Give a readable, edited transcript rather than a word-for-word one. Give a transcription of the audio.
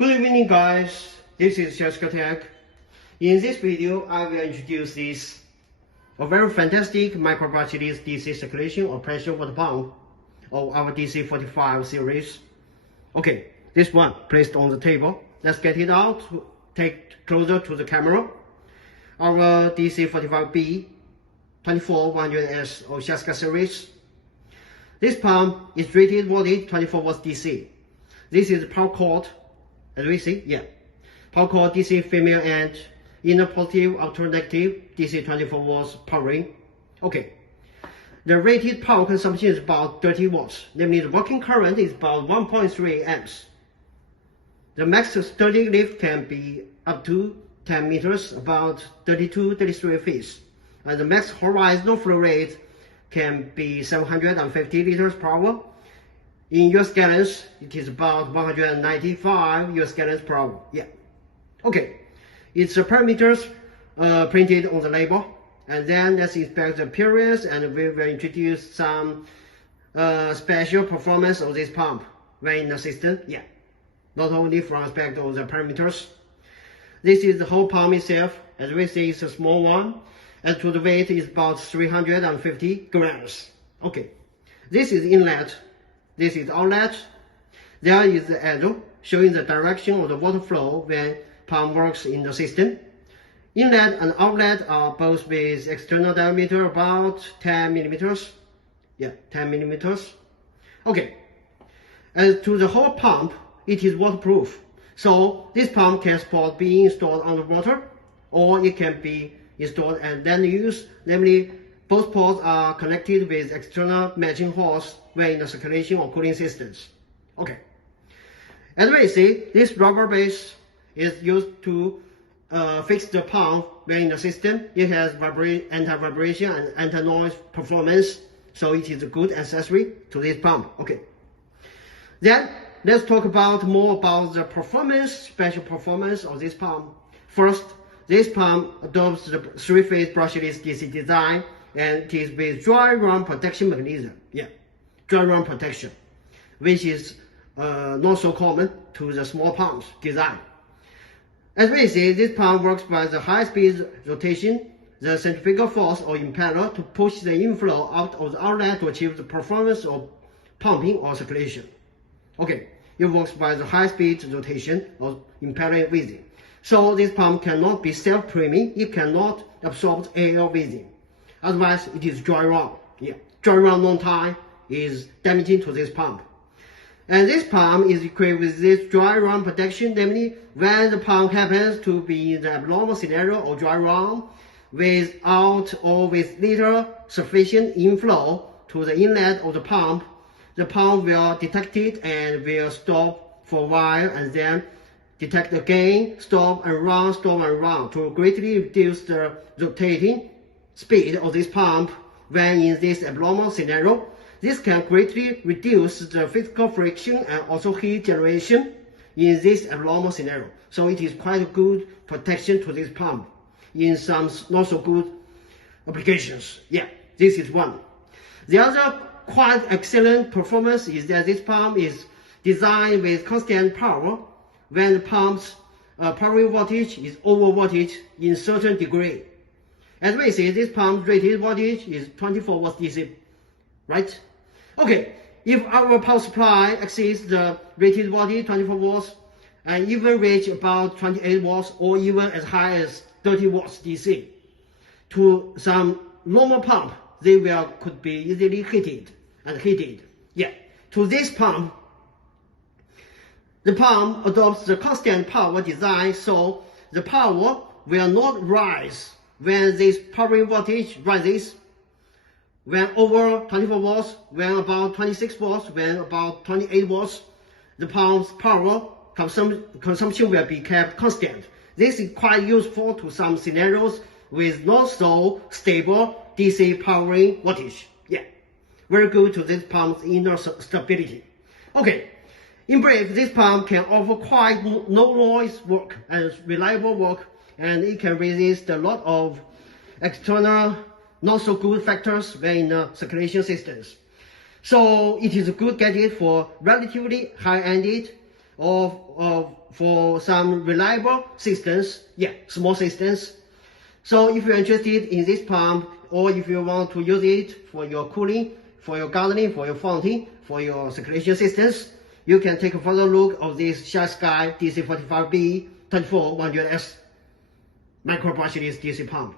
Good evening guys, this is SHYSKY. In this video, I will introduce a very fantastic micro-brushless DC circulation or pressure water pump of our DC45 series. Okay, this one placed on the table. Let's get it out, take closer to the camera. Our DC45B-24100S or SHYSKY series. This pump is rated voltage 24 volts DC. This is power cord. As we see, power cord DC female and inner positive, outer negative, DC 24 volts powering. Okay, the rated power consumption is about 30 watts. That means the working current is about 1.3 amps. The max static lift can be up to 10 meters, about 32-33 feet. And the max horizontal flow rate can be 750 liters per hour. In US gallons, it is about 195 US gallons per hour. Okay, its parameters printed on the label. And then let's inspect the appearance, and we will introduce some special performance of this pump when in the system. Not only from aspect of the parameters. This is the whole pump itself. As we see, it's a small one. And to the weight is about 350 grams. Okay, this is inlet. This is outlet. There is the arrow showing the direction of the water flow when pump works in the system. Inlet and outlet are both with external diameter about 10 millimeters. 10 millimeters. Okay. As to the whole pump, it is waterproof. So this pump can support being installed underwater, or it can be installed and then used. Namely, both ports are connected with external matching hose when in the circulation or cooling systems. Okay. As we see, this rubber base is used to fix the pump when in the system. It has anti-vibration and anti-noise performance, so it is a good accessory to this pump. Okay. Then let's talk more about the performance, special performance of this pump. First, this pump adopts the three-phase brushless DC design, and it is with dry run protection mechanism. Dry run protection, which is not so common to the small pumps design. As we see, this pump works by the high-speed rotation, the centrifugal force or impeller to push the inflow out of the outlet to achieve the performance of pumping or circulation. Okay, it works by the high-speed rotation or impeller within. So this pump cannot be self-priming. It cannot absorb air within. Otherwise, it is dry run. Dry run long time is damaging to this pump. And this pump is equipped with this dry run protection. Namely, when the pump happens to be in the abnormal scenario or dry run, without or with little sufficient inflow to the inlet of the pump will detect it and will stop for a while, and then detect again, stop and run to greatly reduce the rotating speed of this pump when in this abnormal scenario. This can greatly reduce the physical friction and also heat generation in this abnormal scenario. So it is quite a good protection to this pump in some not so good applications. This is one. The other quite excellent performance is that this pump is designed with constant power when the pump's powering voltage is over voltage in certain degree. As we see, this pump's rated voltage is 24 volts DC, right? Okay, if our power supply exceeds the rated voltage 24 volts and even reach about 28 watts or even as high as 30 watts DC, to some normal pump, they could be easily heated. To this pump, the pump adopts the constant power design, so the power will not rise when this powering voltage rises. When over 24 volts, when about 26 volts, when about 28 volts, the pump's power consumption will be kept constant. This is quite useful to some scenarios with not so stable DC powering voltage. Very good to this pump's inner stability. Okay. In brief, this pump can offer quite no noise work and reliable work, and it can resist a lot of external not so good factors when in the circulation systems. So it is a good gadget for relatively high-ended or for some reliable systems, yeah, small systems. So if you're interested in this pump, or if you want to use it for your cooling, for your gardening, for your fountain, for your circulation systems, you can take a further look of this SHYSKY DC45B-24100S micro brushless DC pump.